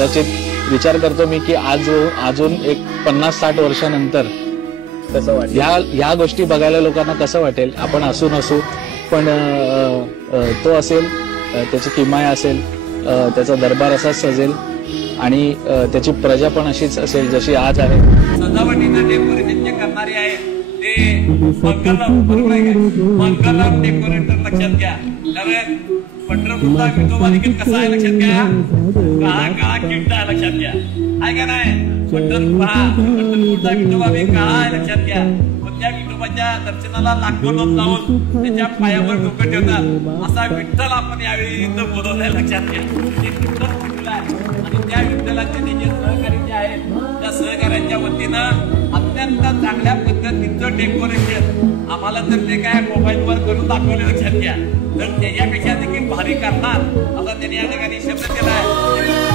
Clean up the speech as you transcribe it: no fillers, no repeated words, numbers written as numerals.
कदाचित विचार करतो मी की अजून एक 50-60 वर्षानंतर कसं वाटेल, ह्या गोष्टी बघायला लोकांना कसं वाटेल. आपण असू नसू पण तो असेल, त्याची किमया असेल, त्याचा दरबार असाच सजेल आणि त्याची प्रजा पण अशीच असेल जशी आज आहे. सजावटीचं डेकोरेशन जे करणारे आहे ते मंगलम डेकोरेटर लक्षात घ्या. कारण पंढरपूरचा विठोबा देखील कसा आहे लक्षात घ्या, काळा किट्टा आहे लक्षात घ्या, आहे का नाही. पंढरपूरचा विठोबा काळा आहे लक्षात घ्या. त्या विठोबाच्या दर्शनाला लाखो लोक जाऊन त्याच्या पायावर डोकं ठेवतात. असा विठ्ठल आपण यावेळी इथं बोलवलाय लक्षात घ्या. आणि त्या विठ्ठलाचे जे सहकारी जे आहेत त्या सहकार्यांच्या वतीनं अत्यंत चांगल्या पद्धतीचं डेकोरेशन आम्हाला तर ते काय मोबाईलवर करून दाखवले लक्षात घ्या. तर त्याच्यापेक्षा देखील भारी करणार असा त्यांनी या ठिकाणी शब्द केलाय.